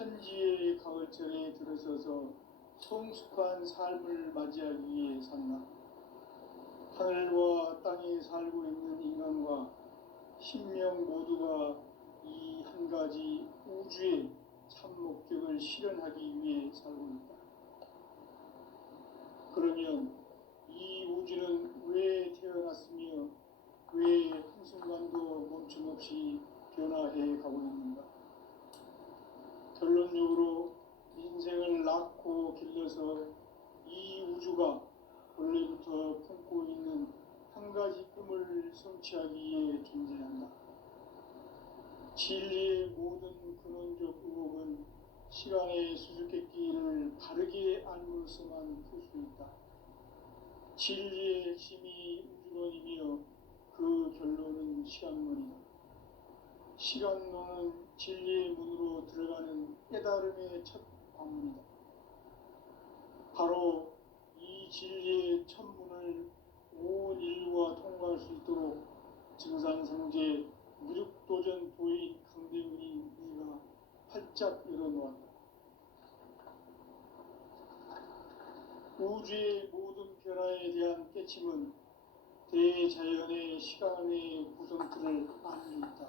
천지의 가을철에 들어서서 성숙한 삶을 맞이하기 위해 산다. 하늘과 땅에 살고 있는 인간과 신명 모두가 이 한 가지 우주의 참 목적을 실현하기 위해 살고 있다. 그러면 이 우주는 왜 태어났으며 왜 한순간도 멈춤없이 변화해 가고 있는가? 결론적으로 인생을 낳고 길러서 이 우주가 원래부터 품고 있는 한 가지 꿈을 성취하기 위해 존재한다. 진리의 모든 근원적 의혹은 시간의 수수께끼를 바르게 알므로서만 풀 수 있다. 진리의 핵심이 우주론이며 그 결론은 시간론이다. 시간론은 진리의 문으로 들어가는 깨달음의 첫 관문이다. 바로 이 진리의 첫 문을 온 인류가 통과할 수 있도록 증산성제 무력도전 도인 강대훈이 네가 활짝 열어놓았다. 우주의 모든 변화에 대한 깨침은 대자연의 시간의 구성틀을 아는 있다.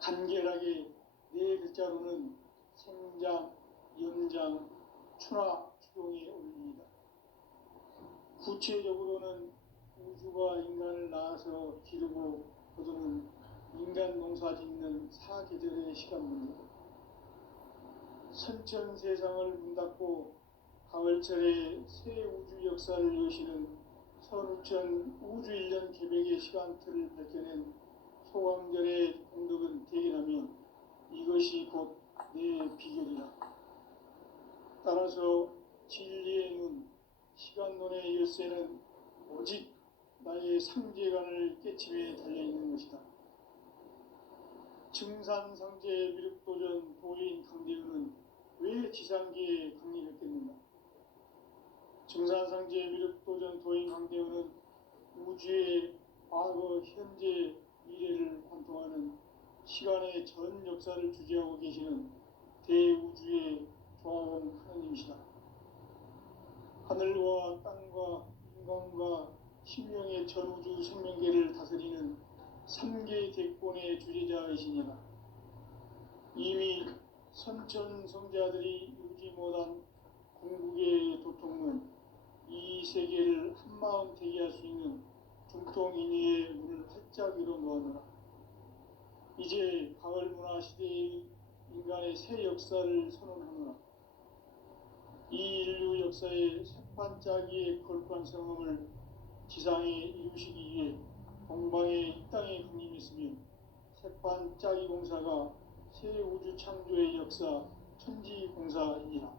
간결하게 네 글자로는 생장, 연장, 추나 추동에 올립니다. 구체적으로는 우주가 인간을 낳아서 기르고 거두는 인간 농사 짓는 사계절의 시간문이다. 선천세상을 문닫고 가을철에 새 우주 역사를 여시는 선우천 우주일년 개백의 시간틀을 밝혀낸 소강절의 공덕은 대견하며 이것이 곧 내 비결이라. 따라서 진리의 눈, 시간론의 열쇠는 오직 나의 상제관을 깨침에 달려있는 것이다. 증산상제 미륵도전 도인 강대훈은 왜 지상계에 강림했겠는가? 증산상제 미륵도전 도인 강대훈은 우주의 과거, 현재, 미래를 관통하는 시간의 전 역사를 주재하고 계시는 대우주의 조화원 하느님이시다. 하늘과 땅과 인간과 신명의 전우주 생명계를 다스리는 3개 대권의 주재자이시니라. 이미 선천성자들이 이루지 못한 궁극의 도통은 이 세계를 한마음 되게 할 수 있는 중통인의의 문을 활짝 열어놓았노라. 이제 가을문화 시대의 인간의 새 역사를 선언하노라. 이 인류 역사의 새판짜기의 거룩한 성험을 지상에 이루시기 위해 동방의 이 땅에 강림했으며 새판짜기 공사가 새 우주 창조의 역사 천지공사이니라.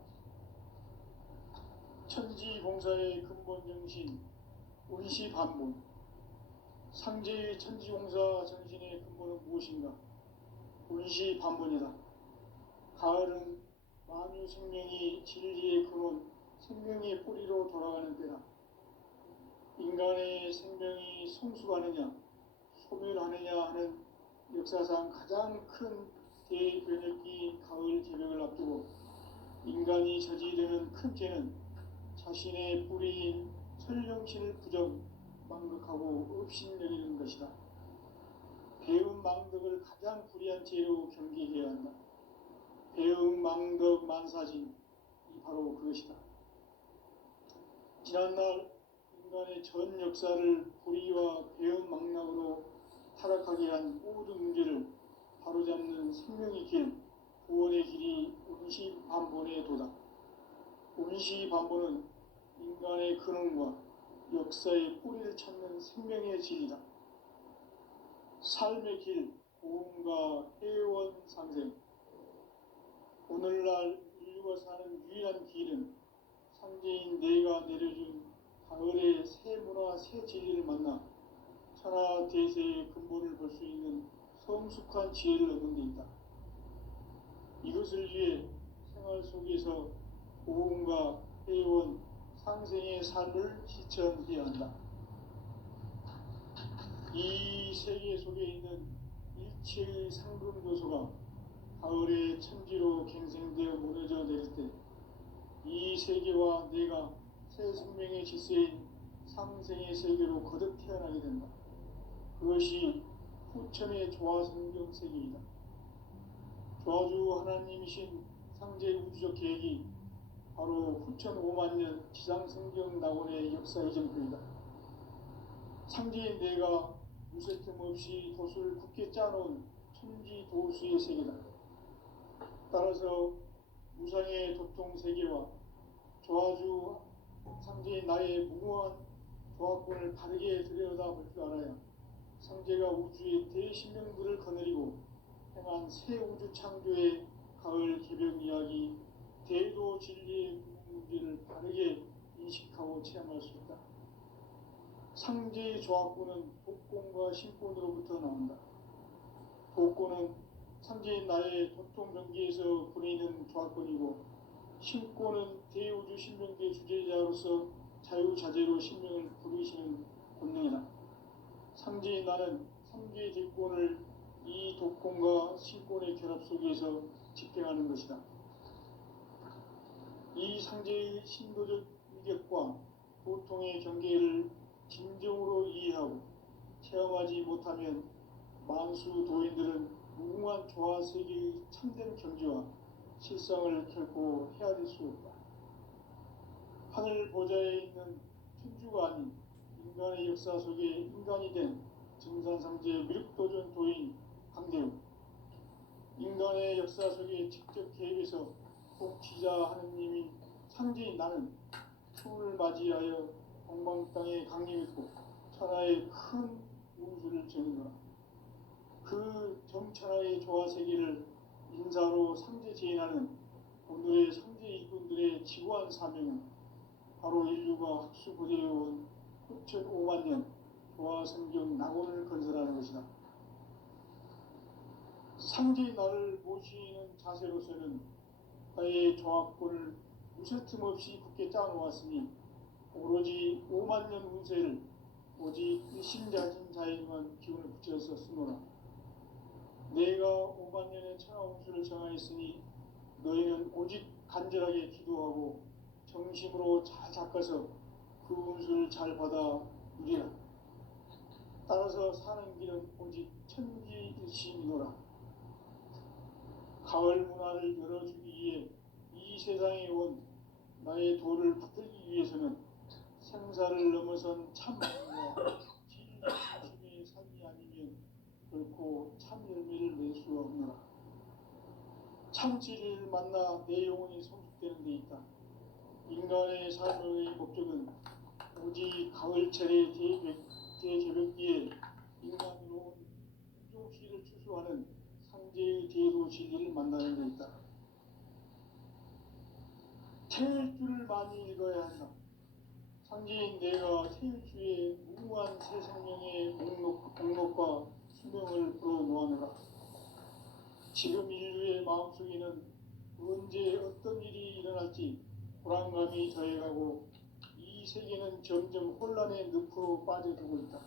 천지공사의 근본 정신 운시반문. 상제의 천지공사 정신의 근본은 무엇인가? 운시반문이다. 가을은 만유 생명이 진리의 근원, 생명의 뿌리로 돌아가는 때다. 인간의 생명이 성숙하느냐, 소멸하느냐 하는 역사상 가장 큰 대변혁기 가을 개벽을 앞두고 인간이 저지르는 큰 죄는 자신의 뿌리인 설령신을 부정, 망극하고 업신여기는 것이다. 배움 망덕을 가장 불의한 죄로 경계해야 한다. 배움 망덕 만사진, 이 바로 그것이다. 지난날 인간의 전 역사를 불의와 배움 망락으로 타락하게 한 모든 문제를 바로잡는 생명의 길, 구원의 길이 운시반본의 도다. 운시반본은 인간의 근원과 역사의 뿌리를 찾는 생명의 진리다. 삶의 길, 고음과 회원 상생. 오늘날 인류가 사는 유일한 길은 상제인 내가 내려준 가을의 새 문화, 새 진리를 만나 천하 대세의 근본을 볼 수 있는 성숙한 지혜를 얻는 데 있다. 이것을 위해 생활 속에서 고음과 회원, 상생의 삶을 실천해야 한다. 이 세계 속에 있는 일체의 상금 요소가 가을의 천지로 갱생되어 무너져 내릴 때 이 세계와 내가 새 생명의 질서인 상생의 세계로 거듭 태어나게 된다. 그것이 후천의 조화성경 세계이다. 조화주 하나님이신 상제 우주적 계획이 바로 후천 5만 년 지상성경 낙원의 역사 이전표이다. 상제인 내가 무쇠 틈 없이 돛을 굳게 짜놓은 천지 도수의 세계다. 따라서 무상의 도통 세계와 조화주 상제인 나의 무궁한 조화권을 바르게 들여다볼 줄 알아야 상제가 우주의 대신명들을 거느리고 행한 새 우주 창조의 가을 개벽 이야기, 대도 진리의 문제를 바르게 인식하고 체험할 수 있다. 상제의 조화권은 복권과 신권으로부터 나온다. 복권은 상제인 나의 도통 경계에서 보내는 조화권이고, 신권은 대우주 신명계 주제자로서 자유자재로 신명을 부르시는 본능이다. 상제인 나는 3개의 대권을 이 독권과 신권의 결합 속에서 집행하는 것이다. 이 상제의 신도적 위격과 보통의 경계를 진정으로 이해하고 체험하지 못하면 만수 도인들은 무궁한 조화세계의 참된 경지와 실상을 결코 헤아릴 수 없다. 하늘 보좌에 있는 천주가 아닌 인간의 역사 속에 인간이 된 증산상제 미륵도전 도인 강대우, 인간의 역사 속에 직접 개입해서 통치자 하느님인 상제인 나는 추운을 맞이하여 동방 땅에 강림했고 천하의 큰 우주를 정의노라. 그 정천하의 조화세계를 인사로 상제 제인하는 오늘의 상제 일꾼들의 지구한 사명은 바로 인류가 학수고대해온 후천 5만 년 조화성경 낙원을 건설하는 것이다. 상제의 나를 모시는 자세로서는 나의 조화권을 무쇠틈 없이 굳게 짜놓았으니 오로지 5만 년 운세를 오직 일심자진 자에게만 기운을 붙여서 쓰노라. 내가 5만 년의 천하 운수를 정하였으니 너희는 오직 간절하게 기도하고 정심으로 잘 닦아서 그 운수를 잘 받아 누리라. 따라서 사는 길은 오직 천지일심이노라. 가을 문화를 열어주기 위해 이 세상에 온 나의 도를 붙들기 위해서는 생사를 넘어선 참과 진리 중심의 삶이 아니면 결코 참 열매를 낼 수 없노라. 참 진리를 만나 내 영혼이 성숙되는 데 있다. 인간의 삶의 목적은 오직 가을철의 대개벽기에 인간으로 인종시를 추수하는 상제의 제도 진리를 만나는 데 있다. 태일주를 많이 읽어야 한다. 상제인 내가 태일주의 무궁한 새 생명의 목록과 수명을 불어놓아내라. 지금 인류의 마음속에는 언제 어떤 일이 일어날지 불안감이 더해가고 이 세계는 점점 혼란의 늪으로 빠져들고 있다.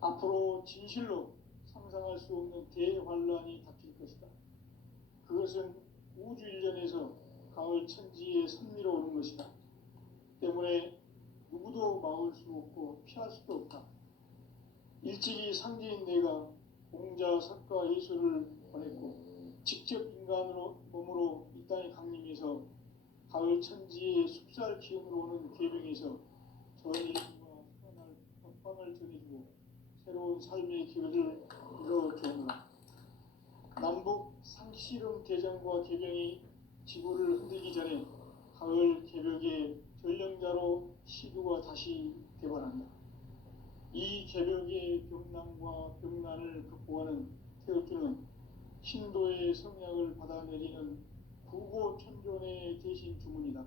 앞으로 진실로 상상할 수 없는 대환란이 닥칠 것이다. 그것은 우주 일련에서 가을 천지에 선미로 오는 것이다. 때문에 누구도 막을 수 없고 피할 수도 없다. 일찍이 상제인 내가 공자, 석가, 예수를 보냈고 직접 인간으로 몸으로 이 땅에 강림해서 가을 천지의 숲살 기운으로 오는 계명에서 전 인류와 태어날 법방을 전해주고 새로운 삶의 기회를 이뤄주노라. 남북 상씨름 대전과 개병이 지구를 흔들기 전에 가을 개벽의 전령자로 시두가 다시 개발한다. 이 개벽의 병난과 병난을 극복하는 태극주는 신도의 성약을 받아내리는 구고천존의 대신 주문이다.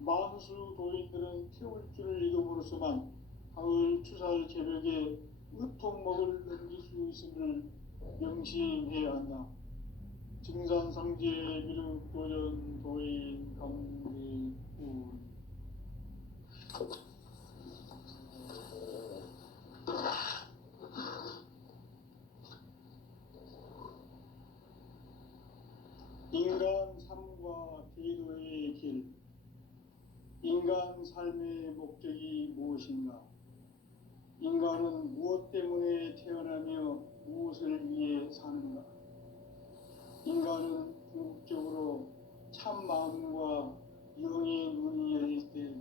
만수 도인들은 태울주를 읽음으로써만 가을 추살 개벽에 의통목을 넘길 수 있음을 명심해야 한다. 증산상제 미륵도전 도인 강대군. 삶의 목적이 무엇인가? 인간은 무엇 때문에 태어나며 무엇을 위해 사는가? 인간은 궁극적으로 참 마음과 영의 문이 열릴 때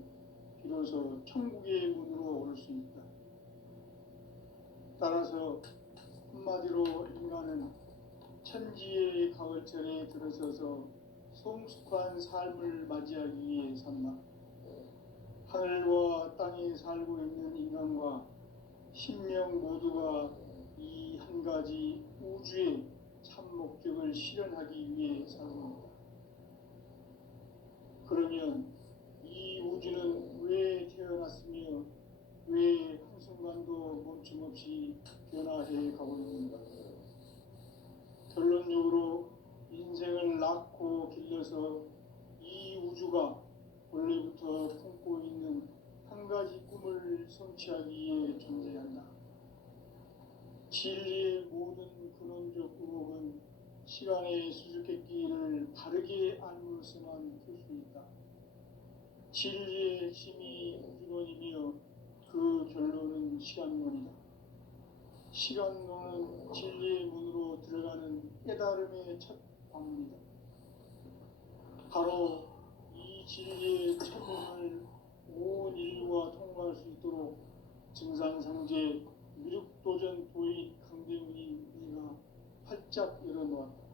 비로소 천국의 문으로 올 수 있다. 따라서 한마디로 인간은 천지의 가을철에 들어서서 성숙한 삶을 맞이하기 위해 산다. 하늘과 땅에 살고 있는 인간과 신명 모두가 이 한 가지 우주의 참 목적을 실현하기 위해 살고 있다. 그러면 이 우주는 왜 태어났으며 왜 한순간도 멈춤없이 변화해 가고 있는가? 결론적으로 인생을 낳고 길러서 이 우주가 원래부터 품고 있는 한 가지 꿈을 성취하기 위해 존재한다. 진리의 모든 근원적 의혹은 시간의 수수께끼를 바르게 알므로서만 풀 수 있다. 진리의 핵심이 우주론이며 그 결론은 시간론이다. 시간론은 진리의 문으로 들어가는 깨달음의 첫 방문이다. 바로 이 진리의 첫 문을 온 인류가 통과할 수 있도록 증산상제 미륵도전 도인 강대훈이 네가 활짝 열어놓았다.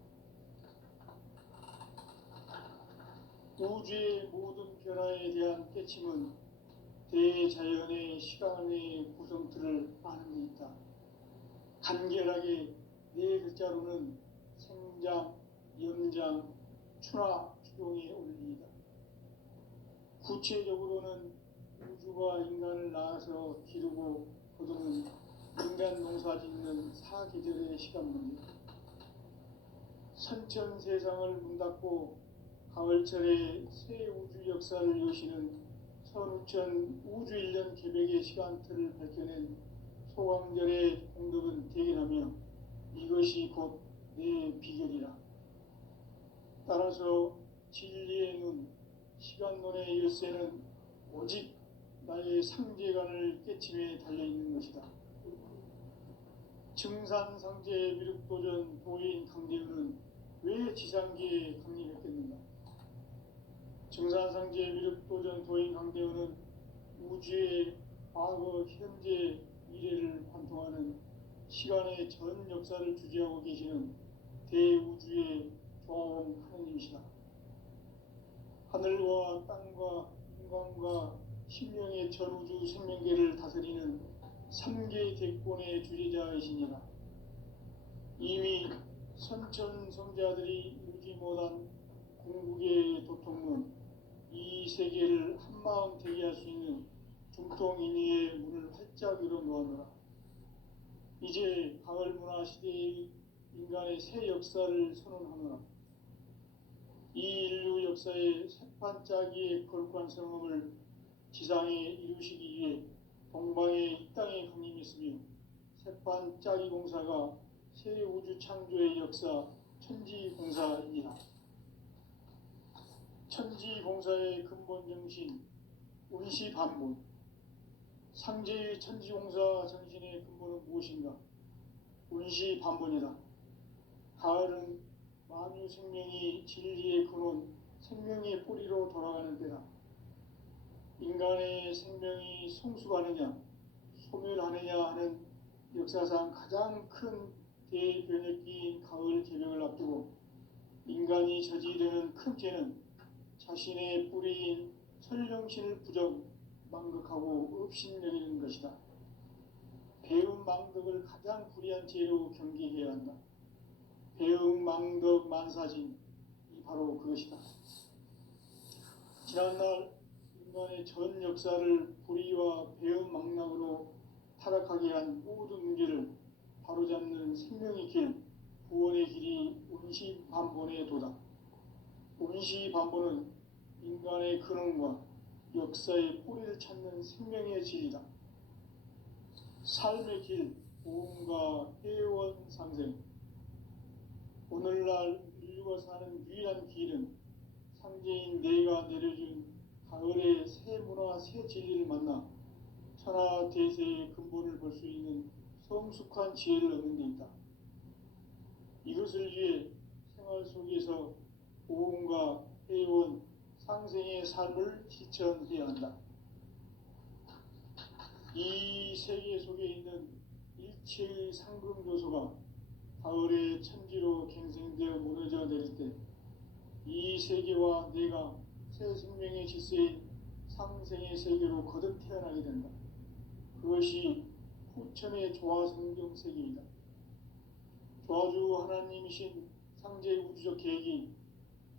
우주의 모든 변화에 대한 깨침은 대자연의 시간의 구성틀을 아는 데 있다. 간결하게 네 글자로는 생장, 염장, 추나 추동의 원리이다. 구체적으로는 우주가 인간을 낳아서 기르고 거두는 인간 농사 짓는 사계절의 시간 문제. 선천 세상을 문닫고 가을철에 새 우주 역사를 여시는 선우천 우주 1년 계백의 시간틀을 밝혀낸 소강절의 공덕은 대견하며 이것이 곧 내 비결이라. 따라서 진리의 눈, 시간론의 열쇠는 오직 나의 상제관을 깨침에 달려있는 것이다. 증산상제 미륵도전 도인 강대훈은 왜 지상계에 강림했겠는가? 증산상제 미륵도전 도인 강대훈은 우주의 과거, 현재, 미래를 관통하는 시간의 전 역사를 주재하고 계시는 대우주의 조화원 하느님이시다. 하늘과 땅과 인간과 신명의 전우주 생명계를 다스리는 3개 대권의 주재자이시니라. 이미 선천성자들이 이루지 못한 궁극의 도통문, 이 세계를 한마음 되게 할 수 있는 중통인의의 문을 활짝 열어놓아노라. 이제 가을문화 시대의 인간의 새 역사를 선언하노라. 이 인류 역사의 새판짜기의 거룩한 성험을 지상에 이루시기 위해 동방의 이 땅에 강림했으며 새판짜기 공사가 새 우주 창조의 역사 천지공사이니라. 천지공사의 근본 정신 운시반본. 상제의 천지공사 정신의 근본은 무엇인가? 운시반본이다. 가을은 만유 생명이 진리의 근원, 생명의 뿌리로 돌아가는 때다. 인간의 생명이 성숙하느냐, 소멸하느냐 하는 역사상 가장 큰 대변혁기인 가을 개벽을 앞두고 인간이 저지르는 큰 죄는 자신의 뿌리인 설령신을 부정, 망극하고 업신여기는 것이다. 배움 망덕을 가장 불의한 죄로 경계해야 한다. 배움 망덕 만사진, 이 바로 그것이다. 지난날 인간의 전 역사를 불의와 배움 망락으로 타락하게 한 모든 문제를 바로잡는 생명의 길, 구원의 길이 운시반본의 도다. 운시반본은 인간의 근원과 역사의 뿌리를 찾는 생명의 질이다. 삶의 길, 보험과 회원 상생. 오늘날 인류가 사는 유일한 길은 상제인 내가 내려준 가을의 새 문화, 새 진리를 만나 천하 대세의 근본을 볼 수 있는 성숙한 지혜를 얻는 데 있다. 이것을 위해 생활 속에서 보험과 회원, 상생의 삶을 실천해야 한다. 이 세계 속에 있는 일체의 상금 요소가 가을의 천지로 갱생되어 무너져 내릴 때 이 세계와 내가 새 생명의 질서인 상생의 세계로 거듭 태어나게 된다. 그것이 후천의 조화성경 세계이다. 조화주 하나님이신 상제 우주적 계획이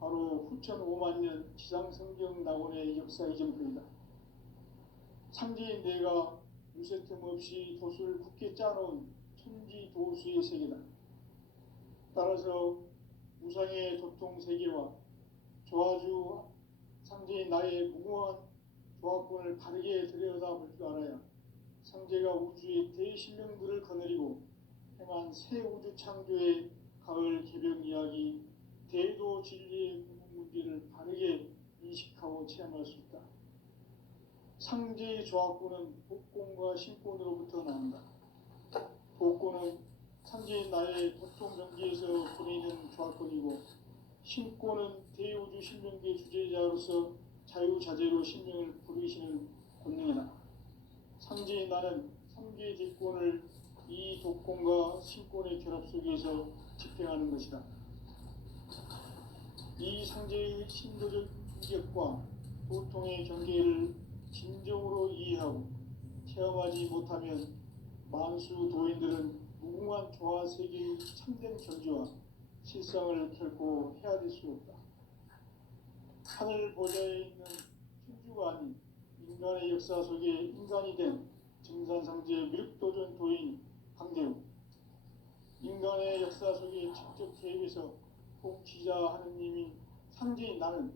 바로 후천 5만 년 지상성경 낙원의 역사의 전표이다. 상제인 내가 유세 틈 없이 도수를 굳게 짜놓은 천지 도수의 세계다. 따라서 무상의 도통 세계와 조화주 상제인 나의 무궁한 조화권을 바르게 들여다볼 줄 알아야 상제가 우주의 대신령들을 거느리고 행한 새 우주 창조의 가을 개벽 이야기, 대도 진리의 문제를 바르게 인식하고 체험할 수 있다. 상제의 조화권은 복권과 신권으로부터 나온다. 복권은 상제인 나의 도통 경지에서 보내는 조화권이고, 신권은 대우주 신명계 주제자로서 자유자재로 신명을 부르시는 권능이다. 상제인 나는 3개의 뒷권을 이 독권과 신권의 결합 속에서 집행하는 것이다. 이 상제의 신도적 인격과 도통의 경계를 진정으로 이해하고 체험하지 못하면 만수 도인들은 무궁한 조화 세계의 참된 경지와 실상을 결코 헤아릴 수 없다. 하늘 보좌에 있는 천주가 아닌 인간의 역사 속에 인간이 된 증산상제의 미륵도전 도인 강대우, 인간의 역사 속에 직접 개입해서 통치자 하느님이 상제인 나는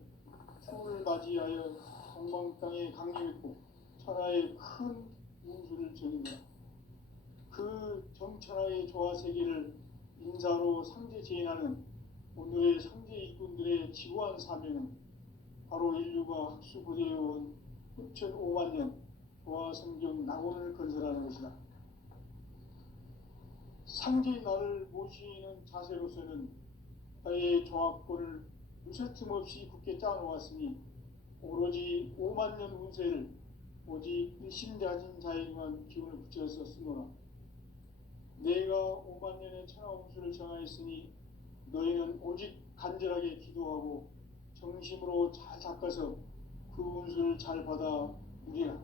풍을 맞이하여 동방 땅에 강림했고 천하의 큰 운수를 전인다. 그 정천하의 조화 세계를 인사로 상제 제인하는 오늘의 상제 일꾼들의 지구한 사명은 바로 인류가 학수고대해온 후천 5만 년 조화 성경 낙원을 건설하는 것이다. 상제의 나를 모시는 자세로서는 나의 조화권을 무쇠틈 없이 굳게 짜놓았으니 오로지 5만 년 운세를 오직 일심자진 자에게만 기운을 붙여서 쓰노라. 내가 5만 년의 천하 운수를 정하였으니 너희는 오직 간절하게 기도하고 정심으로 잘 닦아서 그 운수를 잘 받아 누리라.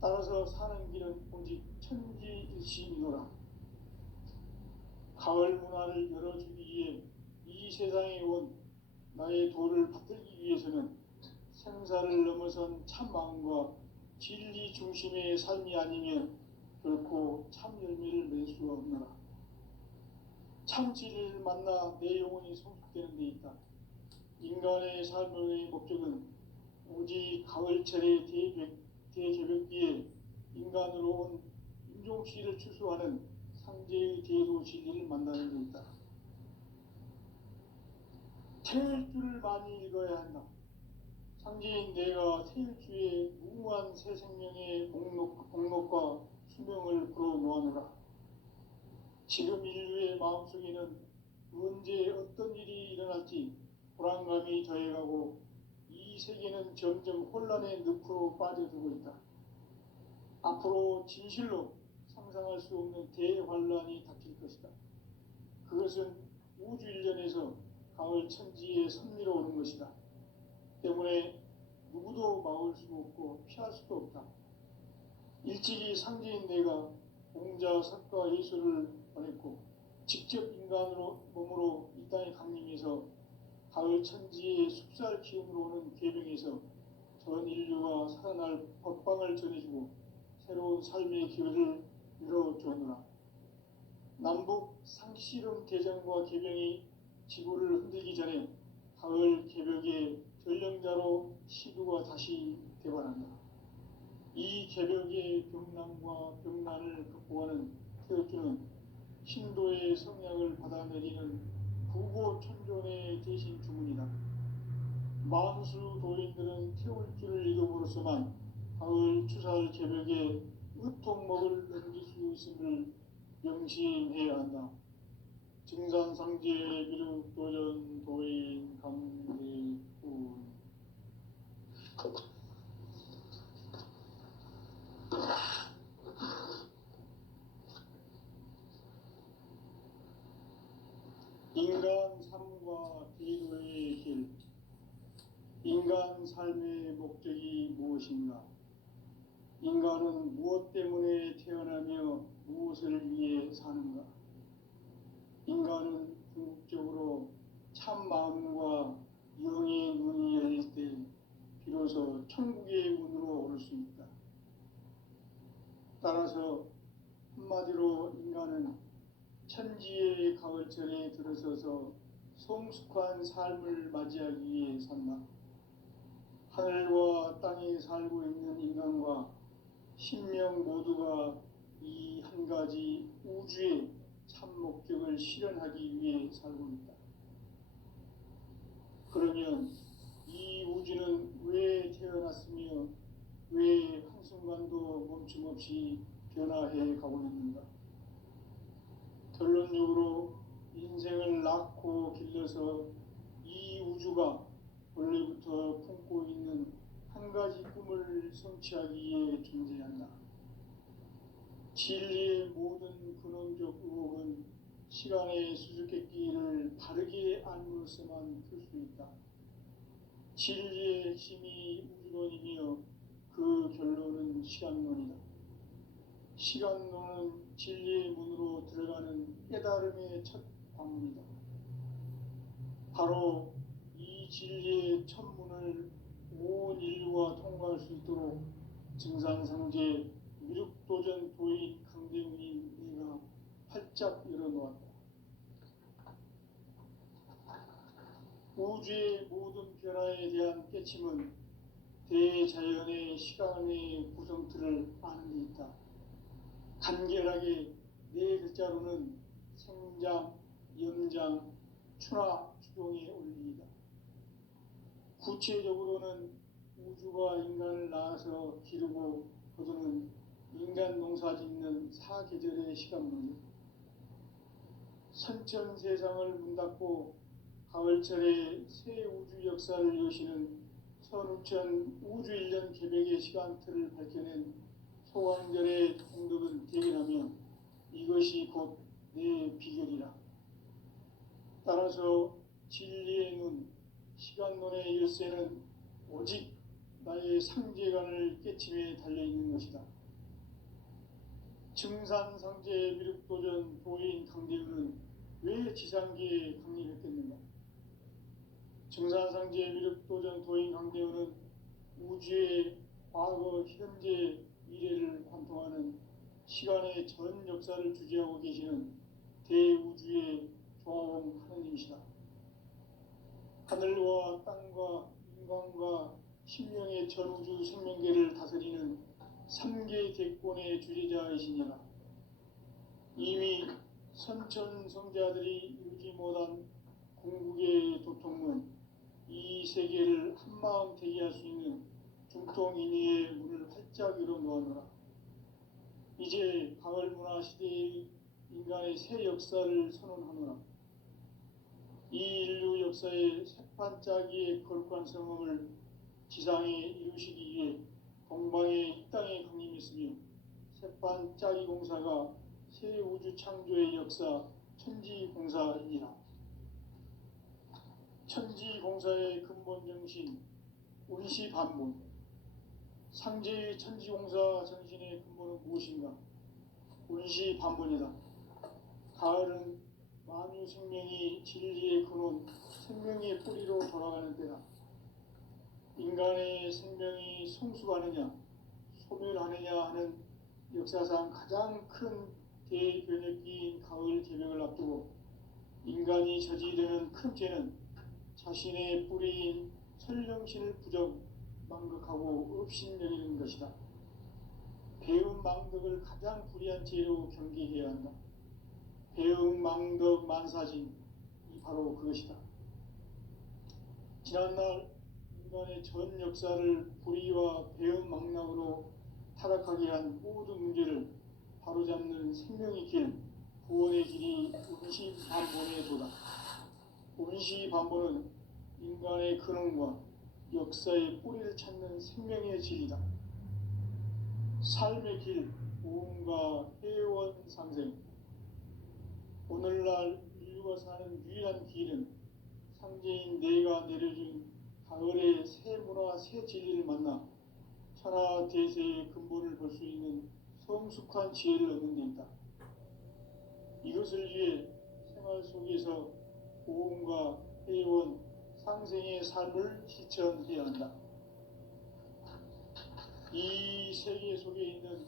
따라서 사는 길은 오직 천지일심이노라. 가을 문화를 열어주기 위해 이 세상에 온 나의 도를 붙들기 위해서는 생사를 넘어선 참 마음과 진리 중심의 삶이 아니면 결코 참 열매를 맺을 수 없노라. 참 진리를 만나 내 영혼이 성숙되는 데 있다. 인간의 삶의 목적은 오직 가을철의 대개벽기에 인간으로 온 인종씨를 추수하는 상제의 대도 진리를 만나는 데 있다. 태일주를 많이 읽어야 한다. 상제인 내가 태일주의 무궁한 새 생명의 목록과 수명을 불어놓아노라. 지금 인류의 마음속에는 언제 어떤 일이 일어날지 불안감이 더해가고 이 세계는 점점 혼란의 늪으로 빠져들고 있다. 앞으로 진실로 상상할 수 없는 대환란이 닥칠 것이다. 그것은 우주 일련에서 가을 천지에 섭리로 오는 것이다. 때문에 누구도 막을 수 없고 피할 수도 없다. 일찍이 상제인 내가 공자, 석가, 예수를 보냈고 직접 인간으로 몸으로 이 땅에 강림해서 가을 천지의 숲살 기운으로 오는 계명에서 전 인류가 살아날 법방을 전해주고 새로운 삶의 기회를 열어주었노라. 남북 상씨름 대전과 개병이 지구를 흔들기 전에 가을 개벽의 전령자로 시두가 다시 되관한다. 이 개벽의 병남과 병난을 극복하는 태어주는 신도의 성약을 받아내리는 부고천존의 대신 주문이다. 만수 도인들은 태울 줄을 잃어버려서만 가을 추살 개벽에 으통먹을 넘길 수 있음을 명심해야 한다. 증산상제 미륵도전 도인 강대훈. 인간 삶과 기도의 길. 인간 삶의 목적이 무엇인가? 인간은 무엇 때문에 태어나며 무엇을 위해 사는가? 인간은 궁극적으로 참 마음과 영의 눈이 열릴 때 비로소 천국의 문으로 오를 수 있다. 따라서 한마디로 인간은 천지의 가을철에 들어서서 성숙한 삶을 맞이하기 위해 산다. 하늘과 땅에 살고 있는 인간과 신명 모두가 이 한 가지 우주의 참 목적을 실현하기 위해 살고 있다. 그러면 이 우주는 왜 태어났으며 왜 한순간도 멈춤없이 변화해 가고 있는가? 결론적으로 인생을 낳고 길러서 이 우주가 원래부터 품고 있는 한 가지 꿈을 성취하기 위해 존재한다. 진리의 모든 근원적 의혹은 시간의 수수께끼를 바르게 알므로서만 풀 수 있다. 진리의 핵심이 우주론이며 그 결론은 시간론이다. 시간론은 진리의 문으로 들어가는 깨달음의 첫 방문이다. 바로 이 진리의 첫 문을 온 인류가 통과할 수 있도록 증산상제 미륵도전 도인 강대훈이 내가 활짝 열어놓았다. 우주의 모든 변화에 대한 깨침은 대자연의 시간의 구성틀을 아는 데 있다. 간결하게 네 글자로는 생장, 연장, 추나 추동의 원리이다. 구체적으로는 우주가 인간을 낳아서 기르고 거두는 인간 농사 짓는 사계절의 시간문이다. 선천 세상을 문닫고 가을철에 새 우주 역사를 여시는 선우천 우주 1년 개벽의 시간틀을 밝혀낸 소왕절의 공덕은 대견하며 이것이 곧 내 비결이라. 따라서 진리의 눈, 시간론의 열쇠는 오직 나의 상제관을 깨침에 달려있는 것이다. 증산상제 미륵도전 도인 강대훈은 왜 지상계에 강림했겠는가? 증산상제 미륵도전 도인 강대훈은 우주의 과거, 현재, 미래를 관통하는 시간의 전 역사를 주재하고 계시는 대우주의 조화원 하느님이시다. 하늘과 땅과 인간과 신명의 전우주 생명계를 다스리는 3계 대권의 주재자이시니라. 이미 선천성자들이 이루지 못한 궁극의 도통은 이 세계를 한마음 되게 할 수 있는 중통인의의 문을 활짝 열어놓았노라. 이제 가을 문화 시대의 인간의 새 역사를 선언하노라. 이 인류 역사의 새판짜기의 거룩한 성험을 지상에 이루시기 위해 동방의 이 땅에 강림했으며 새판짜기 공사가 새 우주 창조의 역사 천지공사이니라. 천지공사의 근본 정신 운시반문. 상제의 천지공사 정신의 근본은 무엇인가? 운시반문이다. 가을은 만유 생명이 진리의 근원, 생명의 뿌리로 돌아가는 때다. 인간의 생명이 성숙하느냐, 소멸하느냐 하는 역사상 가장 큰 대변혁기인 가을 개벽을 앞두고 인간이 저지르는 큰 죄는 자신의 뿌리인 설령신을 부정, 망극하고 업신여기는 것이다. 배움 망덕을 가장 불의한 죄로 경계해야 한다. 배움 망덕 만사진, 이 바로 그것이다. 지난날 인간의 전 역사를 불의와 배은망락으로 타락하게 한 모든 문제를 바로잡는 생명의 길, 구원의 길이 운시반본의 도다. 운시반본은 인간의 근원과 역사의 뿌리를 찾는 생명의 길이다. 삶의 길, 구원과 회원 상생. 오늘날 인류가 사는 유일한 길은 상제인 내가 내려준 가을의 새 문화, 새 진리를 만나 천하 대세의 근본을 볼 수 있는 성숙한 지혜를 얻는 데 있다. 이것을 위해 생활 속에서 보험과 회원, 상생의 삶을 실천해야 한다. 이 세계 속에 있는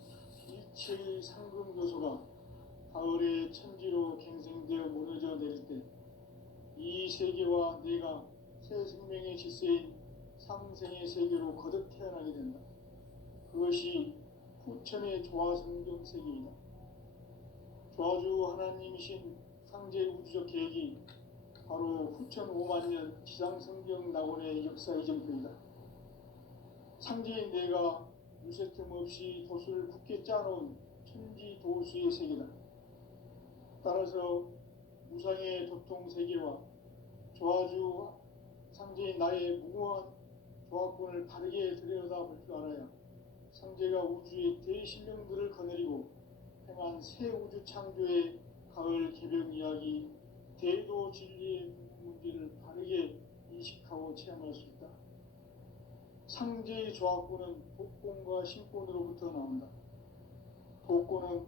일체의 상금 요소가 가을의 천지로 갱생되어 무너져 내릴 때 이 세계와 내가 새 생명의 질서인 상생의 세계로 거듭 태어나게 된다. 그것이 후천의 조화성경 세계이다. 조화주 하나님이신 상제 우주적 계획이 바로 후천 5만년 지상성경 낙원의 역사 이정표이다. 상제인 내가 유세틈 없이 도수를 굳게 짜놓은 천지 도수의 세계다. 따라서 무상의 도통 세계와 조화주 상제인 나의 무궁한 조화권을 바르게 들여다볼 줄 알아야 상제가 우주의 대신령들을 거느리고 행한 새 우주 창조의 가을 개벽 이야기, 대도 진리의 문제를 바르게 인식하고 체험할 수 있다. 상제의 조화권은 복권과 신권으로부터 나온다. 복권은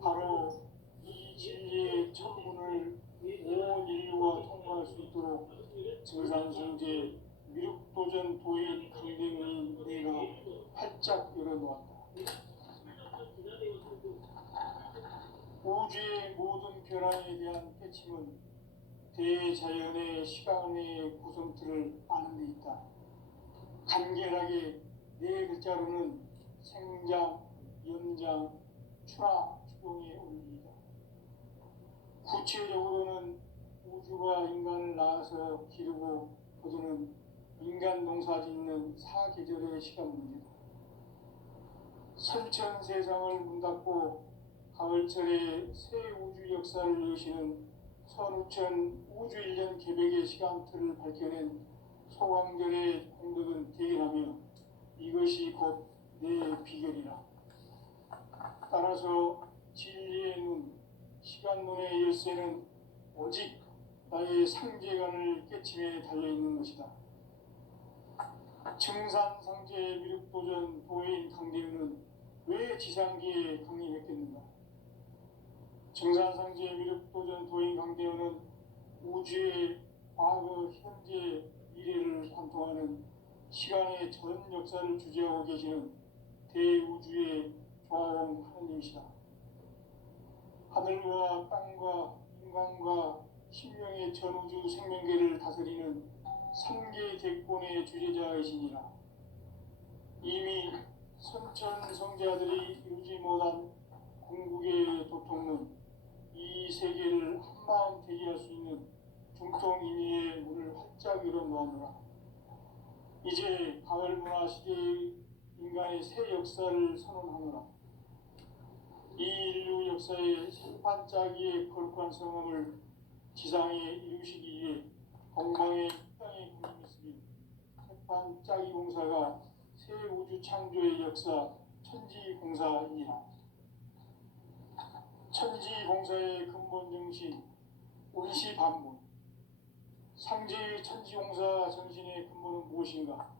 바로 이 진리의 천문을 온 인류가 통과할 수 있도록 증산성제 미륵도전 도인 강림의 내가 활짝 열어놓았다. 우주의 모든 변화에 대한 깨침은 대자연의 시간의 구성틀을 아는 데 있다. 간결하게 네 글자로는 생장, 연장, 추나, 추동의 원리이다. 구체적으로는 우주가 인간을 낳아서 기르고 거두는 인간 농사 짓는 사계절의 시간 문제다. 설천 세상을 문 닫고 가을철에 새 우주 역사를 여시는 선우천 우주 1년 개벽의 시간틀을 밝혀낸 소강절의 공덕은 대견하며 이것이 곧 내 비결이라. 따라서 진리의 눈, 시간문의 열쇠는 오직 나의 상제관을 깨침에 달려있는 것이다. 증산상제 미륵도전 도인 강대우는 왜 지상기에 강림했겠는가? 증산상제 미륵도전 도인 강대우는 우주의 과거, 현재, 미래를 관통하는 시간의 전 역사를 주재하고 계시는 대우주의 조화원 하느님이시다. 하늘과 땅과 인간과 신명의 전우주 생명계를 다스리는 삼계 대권의 주제자이시니라. 이미 선천 성자들이 이루지 못한 궁극의 도통은 이 세계를 한마음 되게 할 수 있는 중통인의의 문을 활짝 열어놓았노라. 이제 가을 문화 시대의 인간의 새 역사를 선언하노라. 이 인류 역사의 생판짜기의 거룩한 성함을 지상에 이루시기 위해 건강의 땅에 군림했으니 생판짜기 공사가 새 우주 창조의 역사 천지공사이니라. 천지공사의 근본 정신 운시반본. 상제의 천지공사 정신의 근본은 무엇인가?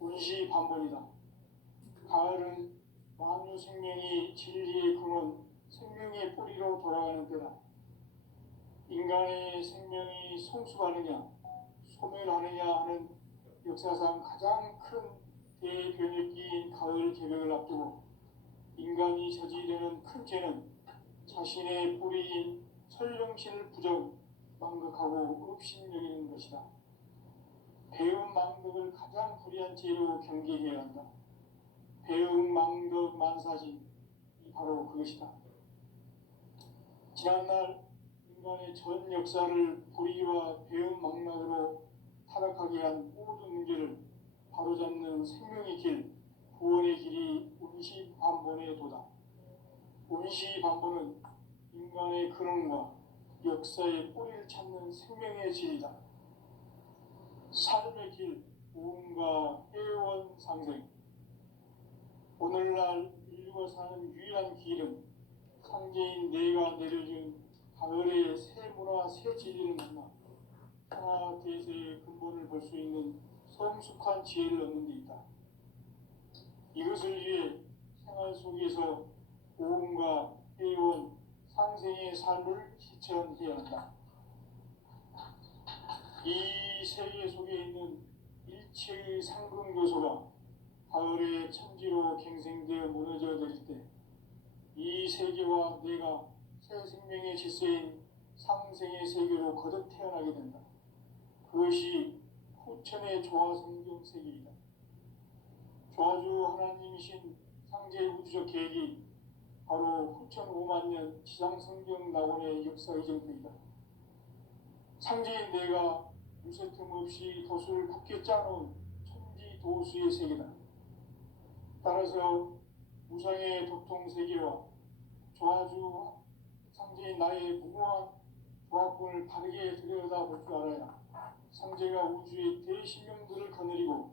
운시반본이다. 가을은 만유 생명이 진리의 근원, 생명의 뿌리로 돌아가는 때다. 인간의 생명이 성숙하느냐, 소멸하느냐 하는 역사상 가장 큰 대변혁기인 가을 개벽을 앞두고 인간이 저지르는 큰 죄는 자신의 뿌리인 설령신을 부정, 망극하고 업신여기는 것이다. 배움 망극을 가장 불의한 죄로 경계해야 한다. 배움 망극 만사진, 바로 그것이다. 지난날 인간의 전 역사를 불의와 배은망락으로 타락하게 한 모든 문제를 바로잡는 생명의 길, 구원의 길이 운시반본에 도다. 운시반본은 인간의 근원과 역사의 뿌리를 찾는 생명의 질이다. 삶의 길, 우음과 해원상생. 오늘날 인류가 사는 유일한 길은 상제인 내가 내려준 가을의 새 문화, 새 진리를 만나 하나 대세의 근본을 볼 수 있는 성숙한 지혜를 얻는 데 있다. 이것을 위해 생활 속에서 오음과 해원, 상생의 삶을 실천해야 한다. 이 세계 속에 있는 일체의 상금 요소가 가을의 천지로 갱생되어 무너져 내릴 때 이 세계와 내가 새 생명의 질서인 상생의 세계로 거듭 태어나게 된다. 그것이 후천의 조화성경 세계이다. 조화주 하나님이신 상제 우주적 계획이 바로 후천 5만 년 지상성경 낙원의 역사 이정표이다. 상제인 내가 무쇠 틈 없이 도수를 굳게 짜놓은 천지 도수의 세계다. 따라서 무상의 도통 세계와 조화주 상제인 나의 무궁한 조합권을 바르게 들여다볼 줄 알아야 상제가 우주의 대신명들을 거느리고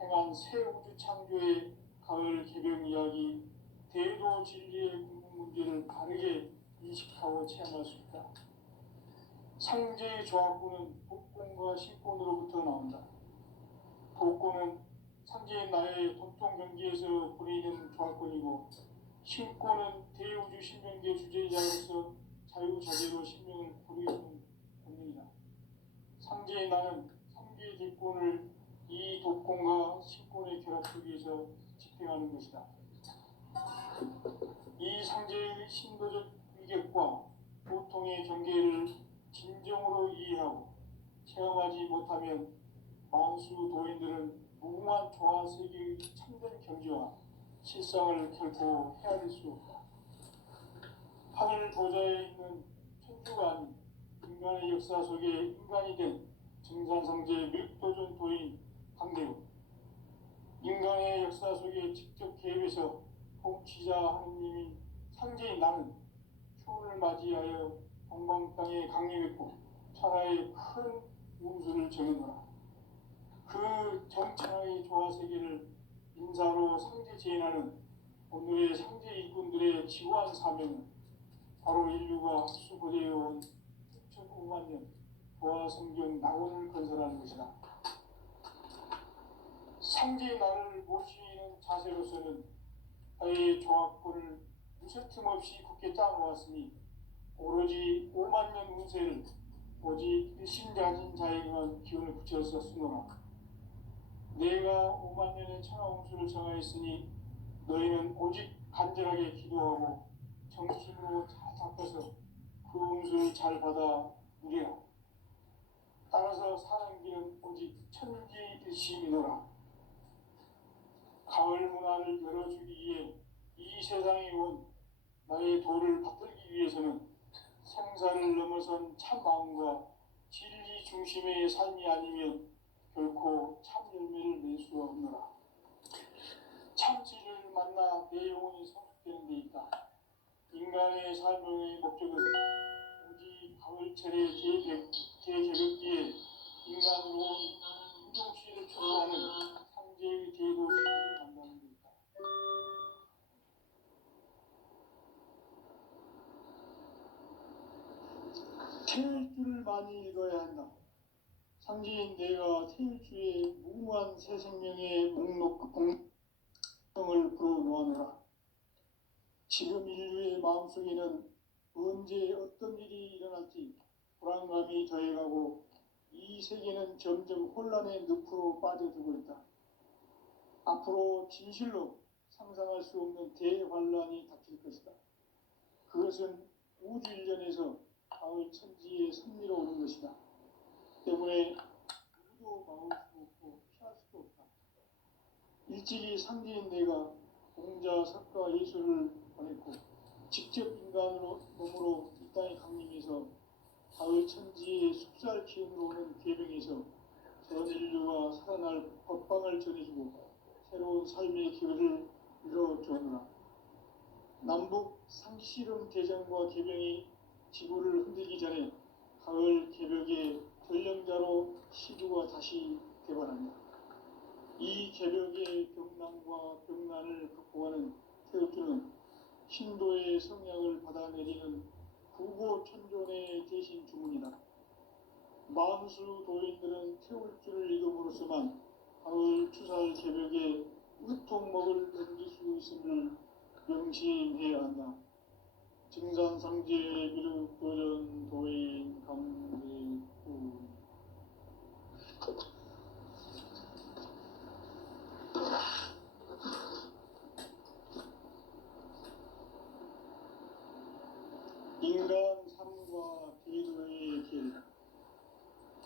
행한 새 우주 창조의 가을 개병 이야기, 대도 진리의 궁극 문제를 바르게 인식하고 체험할 수 있다. 상제의 조합권은 복권과 신권으로부터 나온다. 복권은 상제인 나의 도통 경기에서 보내는 조합권이고, 신권은 대우주 신명계 주제자로서 자유자재로 신명을 부르는 본능이다. 상제의 나는 상계의 대권을 이 독권과 신권의 결합 속에서 집행하는 것이다. 이 상제의 신도적 위격과 보통의 경계를 진정으로 이해하고 체험하지 못하면 만수 도인들은 무궁한 조화 세계의 참된 경지와 실상을 결코 헤아릴 수 없다. 하늘 보좌에 있는 천주가 아닌 인간의 역사 속에 인간이 된 증산성제 밀도전 도인 강대우, 인간의 역사 속에 직접 개입해서 통치자 하느님인 상제인 나는 추운을 맞이하여 동방 땅에 강림했고 천하의 큰 운수를 정해놓으라. 그 정천하의 조화 세계를 인사로 상제 제인하는 오늘의 상제 일꾼들의 지구한 사명은 바로 인류가 수고되어온 6,5만 년 조화 성경 낙원을 건설하는 것이다. 상제의 나를 모시는 자세로서는 나의 조합권을 무쇠 틈 없이 굳게 짜놓았으니 오로지 5만 년 운세를 오직 일심가진 자에게만 기운을 붙여서 쓰노라. 내가 5만 년의 천하운수를 정하였으니 너희는 오직 간절하게 기도하고 정심으로 잘 잡아서 그 운수를 잘 받아 누리라. 따라서 사는 길은 오직 천지일심이노라. 가을 문화를 열어주기 위해 이 세상에 온 나의 도를 받들기 위해서는 생사를 넘어선 참 마음과 진리 중심의 삶이 아니면 결코 참 열매를 낼 수 없노라. 참 진리를 만나 내 영혼이 성숙되는 데 있다. 인간의 삶의 목적은 오직 가을철의 대개벽기에 인간으로 인종시를 추구하는 상제의 대도시를 만나는 데 있다. 태일주를 많이 읽어야 한다. 상제인 내가 태일주의 무궁한 새 생명의 목록 공성을 불어놓아노라. 지금 인류의 마음속에는 언제 어떤 일이 일어날지 불안감이 더해가고 이 세계는 점점 혼란의 늪으로 빠져들고 있다. 앞으로 진실로 상상할 수 없는 대환란이 닥칠 것이다. 그것은 우주 일련에서 가을 천지의 섭리로 오는 것이다. 때문에 누구도 막을 수 없고 피할 수도 없다. 일찍이 상제인 내가 공자, 석가, 예수를 보냈고 직접 인간으로 몸으로 이 땅에 강림해서 가을 천지의 숲살 기운으로 오는 계명에서 전 인류가 살아날 법방을 전해주고 새로운 삶의 기회를 열어주오노라. 남북 상씨름 대전과 계명이 지구를 흔들기 전에 가을 개벽의 전령자로 시주가 다시 개발합니다. 이 개벽의 병난과 병난을 극복하는 태극주는 신도의 성약을 받아내리는 구고천존의 대신 주문이다. 만수 도인들은 태울주를 읽음으로써만 가을 추살 개벽에 으통먹을 넘길 수 있음을 명심해야 한다. 증산상제 미륵도전 도인 강대구 인간 삶과 기도의 길.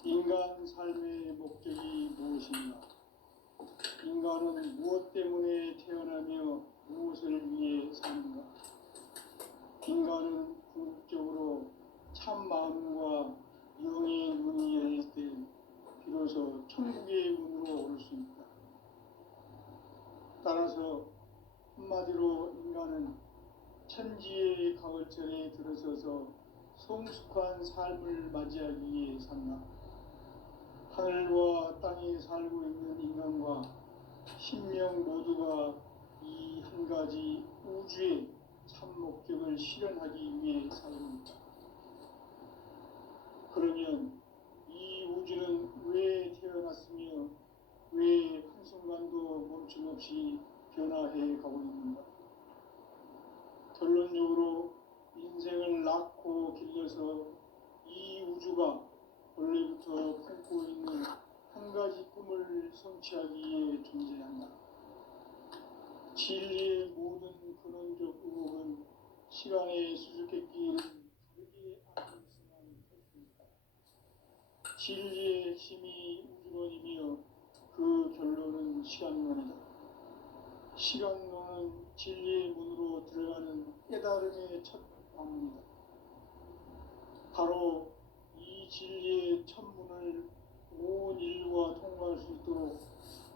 인간 삶의 목적이 무엇인가? 인간은 무엇 때문에 태어나며 무엇을 위해 사는가? 인간은 궁극적으로 참 마음과 영의 문이 열릴 때 비로소 천국의 문으로 오를 수 있다. 따라서 한마디로 인간은 천지의 가을철에 들어서서 성숙한 삶을 맞이하기 위해 산다. 하늘과 땅에 살고 있는 인간과 신명 모두가 이 한 가지 우주의 참 목적을 실현하기 위해 살고 있다. 그러면 이 우주는 왜 태어났으며 왜 한순간도 멈춤없이 변화해 가고 있는가? 결론적으로 인생을 낳고 길러서 이 우주가 원래부터 품고 있는 한 가지 꿈을 성취하기 위해 존재한다. 진리의 모든 근원적 의혹은 시간의 수수께끼를 다르게 알고있으면 할 수 있다. 진리의 핵심이 우주론이며 그 결론은 시간론이다. 시간론은 진리의 문으로 들어가는 깨달음의 첫 방문이다. 바로 이 진리의 첫 문을 온 인류가 통과할 수 있도록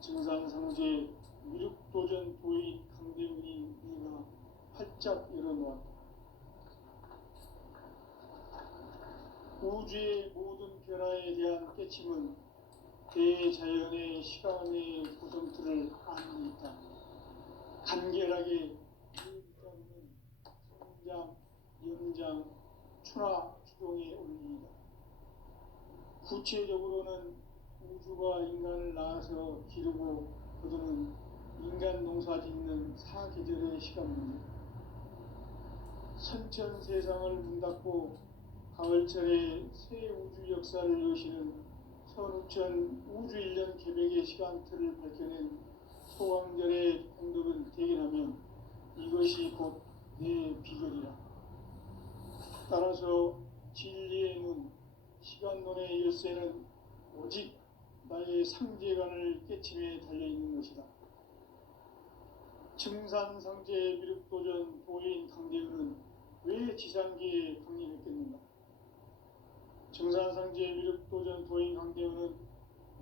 증산상제 미륵도전 도인 강대훈이 이가 활짝 열어놓았다. 우주의 모든 변화에 대한 깨침은 대자연의 시간의 구성틀을 아는 데 있다. 간결하게 이음자는 성장, 연장, 추나 추동에 올립니다. 구체적으로는 우주가 인간을 낳아서 기르고 거두는 인간 농사 짓는 사계절의 시간 문제. 선천 세상을 문 닫고 가을철에 새 우주 역사를 여시는 선우천 우주 1년 개벽의 시간틀을 밝혀낸 소강절의 공덕을 대견하며 이것이 곧 내 비결이라. 따라서 진리의 문, 시간론의 열쇠는 오직 나의 상제관을 깨침에 달려있는 것이다. 증산상제 미륵도전 도인 강대훈은 왜 지상계에 강림했겠는가? 증산상제 미륵도전 도인 강대훈은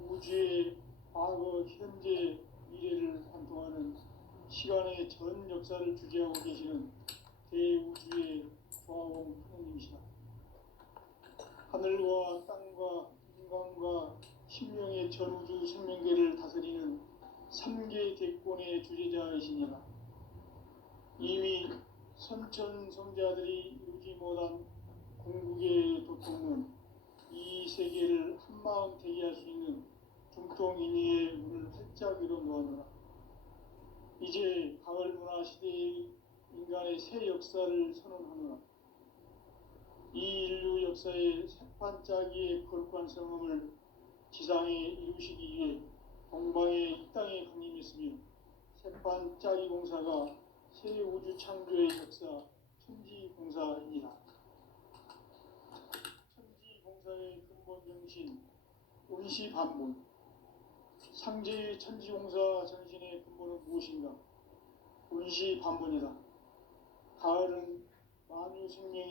우주의 과거, 현재, 미래를 관통하는 시간의 전 역사를 주재하고 계시는 대우주의 조화원 하느님이시다. 하늘과 땅과 인간과 신명의 전우주 생명계를 다스리는 3계 대권의 주재자이시니라. 이미 선천성자들이 이루지 못한 궁극의 도통은 이 세계를 한마음 되게 할 수 있는 중통인의의 문을 활짝 열어놓았노라. 이제 가을 문화 시대의 인간의 새 역사를 선언하노라. 이 인류 역사의 새반짝이의 거룩한 성험을 지상에 이루시기 위해 동방의 이 땅에 강림했으며 새반짝이 공사가 새 우주 창조의 역사 천지공사이니라. 천지공사의 근본 정신 운시반문. 상제의 천지공사 정신의 근본은 무엇인가? 운시반문이다. 가을은 만유 생명이